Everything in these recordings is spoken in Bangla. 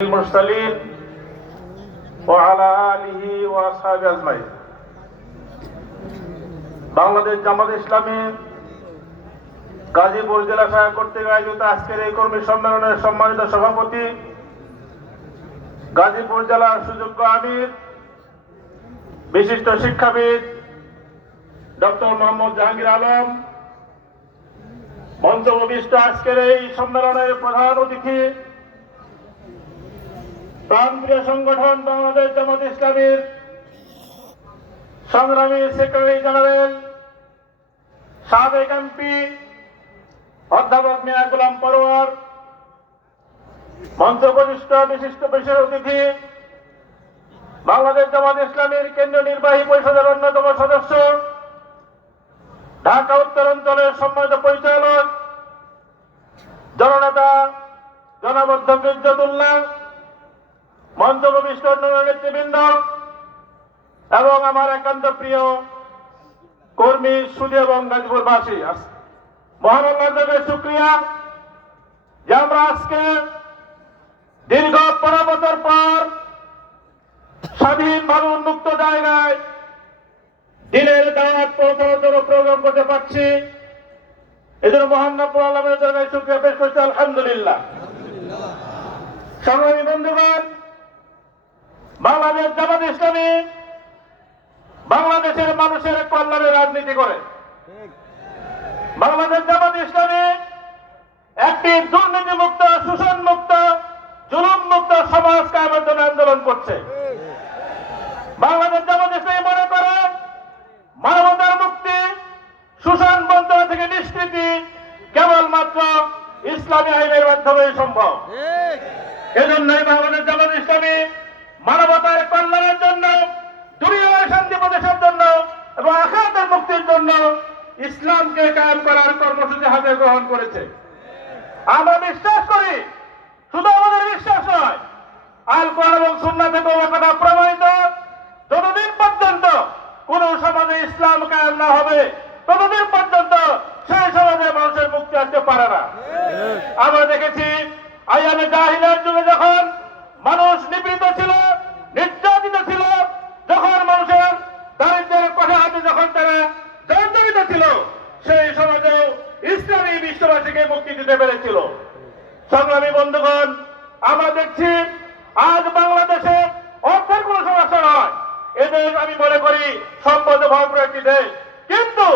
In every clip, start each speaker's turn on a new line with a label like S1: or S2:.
S1: المرسلين وعلى آله وأصحابه أجمعين বাংলাদেশ জামাত ইসলামী গাজীপুর জেলা শাখা কর্তৃক আয়োজিত আজকের এই কর্মী সম্মেলনের সম্মানিত সভাপতি গাজীপুর জেলার সুযোগ্য আমির বিশিষ্ট শিক্ষাবিদ ডক্টর মোহাম্মদ জাহাঙ্গীর আলম মঞ্চভূমিষ্ঠ আজকের এই সম্মেলনের প্রধান অতিথি প্রাণপ্রিয় সংগঠন বাংলাদেশ জামাত ইসলামীর সংগ্রামী সেক্রেটারি জেনারেল, সাবেক এমপি, অধ্যাপক মিয়া গোলাম পরোয়ার মঞ্চপ্রতিষ্ঠ বিশিষ্ট বিশেষ অতিথি, বাংলাদেশ জামাত ইসলামীর কেন্দ্রীয় নির্বাহী পরিষদের অন্যতম সদস্য, ঢাকা উত্তর অঞ্চলের সম্মানিত পরিচালক, জননেতা জনাবদ্ধ অধ্যক্ষ মঞ্চভূমিষ্ঠ অন্যান্য নেতৃবৃন্দ এবং আমার একান্ত প্রিয় কর্মী সুদী এবং গাজীপুরবাসী মহান আল্লাহকে শুক্রিয়া যে আমরা আজকে দীর্ঘ পনেরো বছর পর স্বাধীনভাবে উন্মুক্ত জায়গায় দিনের দাওয়াত পৌঁছানোর জন্য প্রোগ্রাম করতে পারছি। এজন্য মহান রব্বুল আলমের জায়গায় শুক্রিয়া পেশ করছি। আলহামদুলিল্লাহ। সংগ্রামী বন্ধুগণ বাংলাদেশ জামাত ইসলামী বাংলাদেশের মানুষের কল্যাণে রাজনীতি করে। বাংলাদেশ জামাত ইসলামী একটি দুর্নীতি মুক্ত শোষণ মুক্ত জুলুম মুক্ত সমাজ কায়েমের জন্য আন্দোলন করছে। বাংলাদেশ জামাত ইসলামী মনে করে মানবতার মুক্তি শোষণ বঞ্চনা থেকে নিষ্কৃতি কেবলমাত্র ইসলামী আইনের মাধ্যমে সম্ভব। এজন্যই বাংলাদেশ জামাত ইসলামী মানবতার কল্যাণের জন্য, দুনিয়ার শান্তি প্রদেশের জন্য এবং আখাতের মুক্তির জন্য ইসলামকে কায়েম করার কর্মসূচি হাতে গ্রহণ করেছে। আমরা বিশ্বাস করি, শুধু আমাদের বিশ্বাস নয় আল কোরআন এবং সুন্না থেকে কথা প্রমাণিত, যতদিন পর্যন্ত কোন সমাজে ইসলাম কায়েম না হবে, ততদিন পর্যন্ত সেই সমাজে মানুষের মুক্তি আসতে পারে না। আমরা দেখেছি, আইয়ামে জাহিলার যুগে যখন মানুষ নিপীড়িত ছিল নির্যাতিত ছিল যখন মানুষের দারিদ্রের কথা হাতে যখন তারা জর্জরিত ছিল সেই সমাজে ইসলামী বিশ্ববাসীকে মুক্তি দিতে পেরেছিল। সংগ্রামী বন্ধুগণ আমরা দেখছি আজ বাংলাদেশে অর্থের কোনো সমস্যা নয়। এদেশ আমি মনে করি সম্পদ ভরপুর একটি দেশ। কিন্তু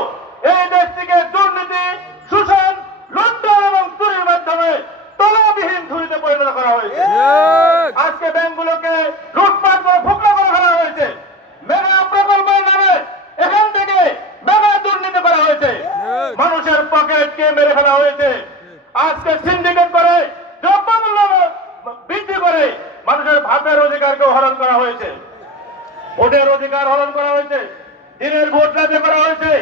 S1: এই দেশটিকে দুর্নীতি শোষণ লুণ্ঠন এবং চুরির মাধ্যমে তলাবিহীন ঝুড়িতে পরিণত করা হয়েছে। আজকে ব্যাংকগুলোকে লুটপাট করে ফুকলা করে ফেলা হয়েছে। মেগা প্রকল্পের নামে এখান থেকে মেগা দুর্নীতি করা হয়েছে। মানুষের পকেটকে মেরে ফেলা হয়েছে। আজকে সিন্ডিকেট করে, দ্রব্যমূল্য বৃদ্ধি করে মানুষের ভাতের অধিকারকে হরণ করা হয়েছে। ভোটের অধিকার হরণ করা হয়েছে। দিনের ভোট রাতে করা হয়েছে।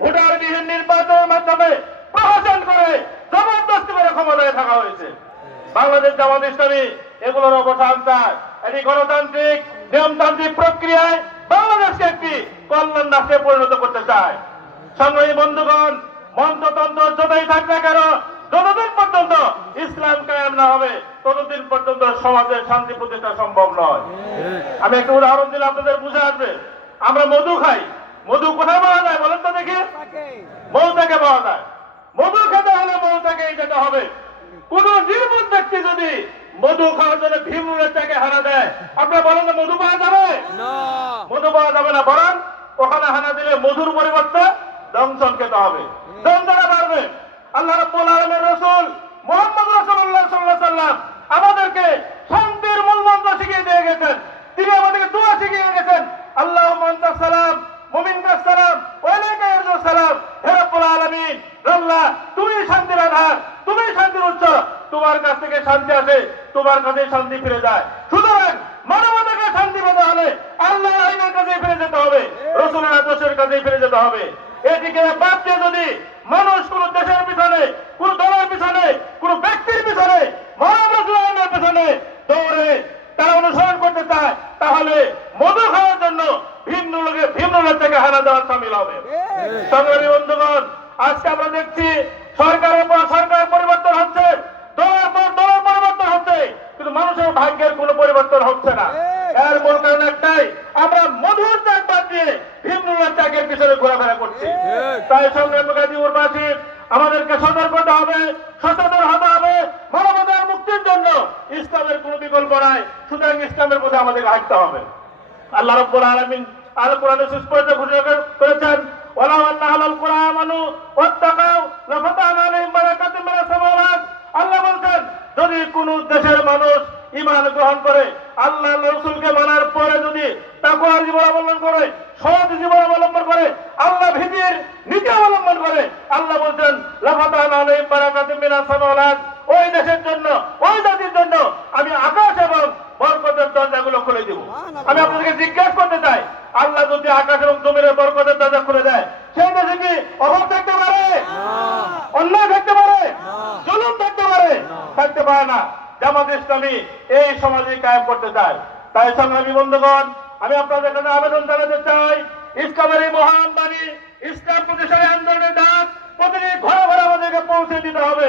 S1: ভোটার বিহীন নির্বাচনের মাধ্যমে প্রহসন করে, জবরদস্তি করে ক্ষমতায় থাকা হয়েছে। বাংলাদেশ জামাত ইসলামী এগুলোর অবসান চায়। এটি গণতান্ত্রিক, নিয়মতান্ত্রিক প্রক্রিয়ায় বাংলাদেশকে একটি কল্যাণ রাষ্ট্রে পরিণত করতে চায়। সংগ্রামী বন্ধুগণ, মন্ত্রতন্ত্র যতই থাক না কেন যতদিন পর্যন্ত ইসলাম কায়েম না হবে ততদিন পর্যন্ত সমাজের শান্তি প্রতিষ্ঠা সম্ভব নয়। আমি একটা উদাহরণ দিলে আপনাদের বুঝে আসবে। আমরা মধু খাই। মধু কোথায় পাওয়া যায় বলেন তো দেখি। মৌ থেকে পাওয়া যায়। মধু খেতে হলে মৌ থেকে যেতে হবে। কোন নির্বোধ ব্যক্তি যদি মধু খাওয়ার জন্য ভীমরুলের থেকে হারা দেয় আপনার বলেন না মধু পাওয়া যাবে? মধু পাওয়া যাবে না। বরং ওখানে হানা দিলে মধুর পরিবর্তে দংশন খেতে হবে। দমদারা বাড়বে। আল্লাহ রাব্বুল আলামিন রাসূল মুহাম্মদ রাসূলুল্লাহ সাল্লাল্লাহু আলাইহি সাল্লাম আমাদেরকে শান্তির মূল মন্ত্র শিখিয়ে দিয়ে গেছেন। তিনি আমাদেরকে দোয়া শিখিয়ে গেছেন। সালাম সালাম সালাম। আল্লাহ উৎস। তোমার কাছ থেকে শান্তি তোমার কাছে শান্তি ফিরে যায়। শান্তি কাছে ফিরে যেতে হবে। কাছে ফিরে যেতে হবে। এদিকে বাদ দিয়ে যদি মানুষ কোন দেশের পিছনে কোন দলের পিছনে কোন ব্যক্তির পিছনে মহামুসলমানের পিছনে দৌড়ে তারা অনুসরণ করতে চায় তাহলে মধু খাওয়ার জন্য ভিন্ন লোকের ভিন্ন লোক থেকে হারা দেওয়ার সামিল হবে। সংগ্রামী বন্ধুগণ আজকে আমরা দেখছি সরকারের পর সরকার পরিবর্তন হচ্ছে দলের পর দলের পরিবর্তন হচ্ছে কিন্তু মানুষের কিন্তু ভাগ্যের কোনো পরিবর্তন হচ্ছে না এর মূল কারণ একটাই আমরা মধুর ত্যাগ বাদ দিয়ে ভীমরুলের ত্যাগের পিছনে ঘোরাফেরা করছি তাই সংগ্রাম গাজীপুরবাসী আমাদেরকে সতর্ক হতে হবে, সচেতন হতে হবে, মানবতার মুক্তির জন্য ইসলামের কোনো বিকল্প নাই, সুতরাং ইসলামের মধ্যে আমাদেরকে হাঁটতে হবে। আল্লাহ রব্বুল আলামিন আল কোরআনে সুস্পষ্ট ঘোষণা করেছেন, ওয়ালাউ আন্না আহলাল কুরআন আমানু ওয়াত্তাকাউ লাফাতাহনা আলাইহিম বারাকাতিন মিনাস সামাওয়াত। আল্লাহ বলছেন, যদি কোন দেশের মানুষ ইমান গ্রহণ করে আল্লাহ রাসূলকে মানার পরে যদি তাকওয়ার জীবন অবলম্বন করে সৎ জীবন অবলম্বন করে আল্লাহ ভীতির নীতি অবলম্বন করে। আল্লাহ বলছেন ওই দেশের জন্য ওই জাতির জন্য আমি আকাশ এবং বরকতের দরজাগুলো খুলে দেব। আমি আপনাদেরকে জিজ্ঞাসা করতে চাই আল্লাহ যদি আকাশ এবং জমিনের বরকতের দরজা খুলে দেয় সেই দেশে কি অভাব থাকতে পারে? অন্যায় থাকতে পারে? জুলুম থাকতে পারে? থাকতে পারে না। জামাত ইসলামী এই সমাজে কায়েম করতে চায়। তাই সংগ্রামী বন্ধুগণ আমি আপনাদের কাছে আবেদন জানাতে চাই ইসলামের এই মহান বাণী ইসলাম প্রতিষ্ঠানের আন্দোলনের ডাক প্রতিটি ঘরে ঘরে আমাদেরকে পৌঁছে দিতে হবে।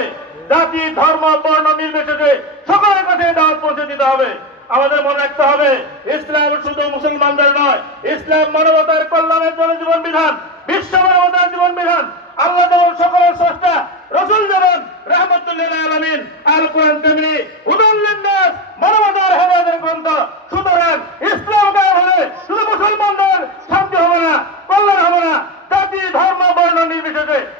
S1: জাতি, ধর্ম, বর্ণ নির্বিশেষে সকলের কাছে দাওয়াত পৌঁছে দিতে হবে। আমাদের মনে রাখতে হবে, ইসলাম শুধু মুসলমানদের নয়, ইসলাম মানবতার কল্যাণের জন্য জীবন বিধান, বিশ্ব মানবতার জীবন বিধান। আল্লাহ সকলের স্রষ্টা, রসুল যেমন রহমতুল্লাহ আলমিন আল কোরআন তেমনি উদুল্লিন্দাস মানবতার হেদায়তের গ্রন্থ সুতরাং ইসলাম গায়ে হলে শুধু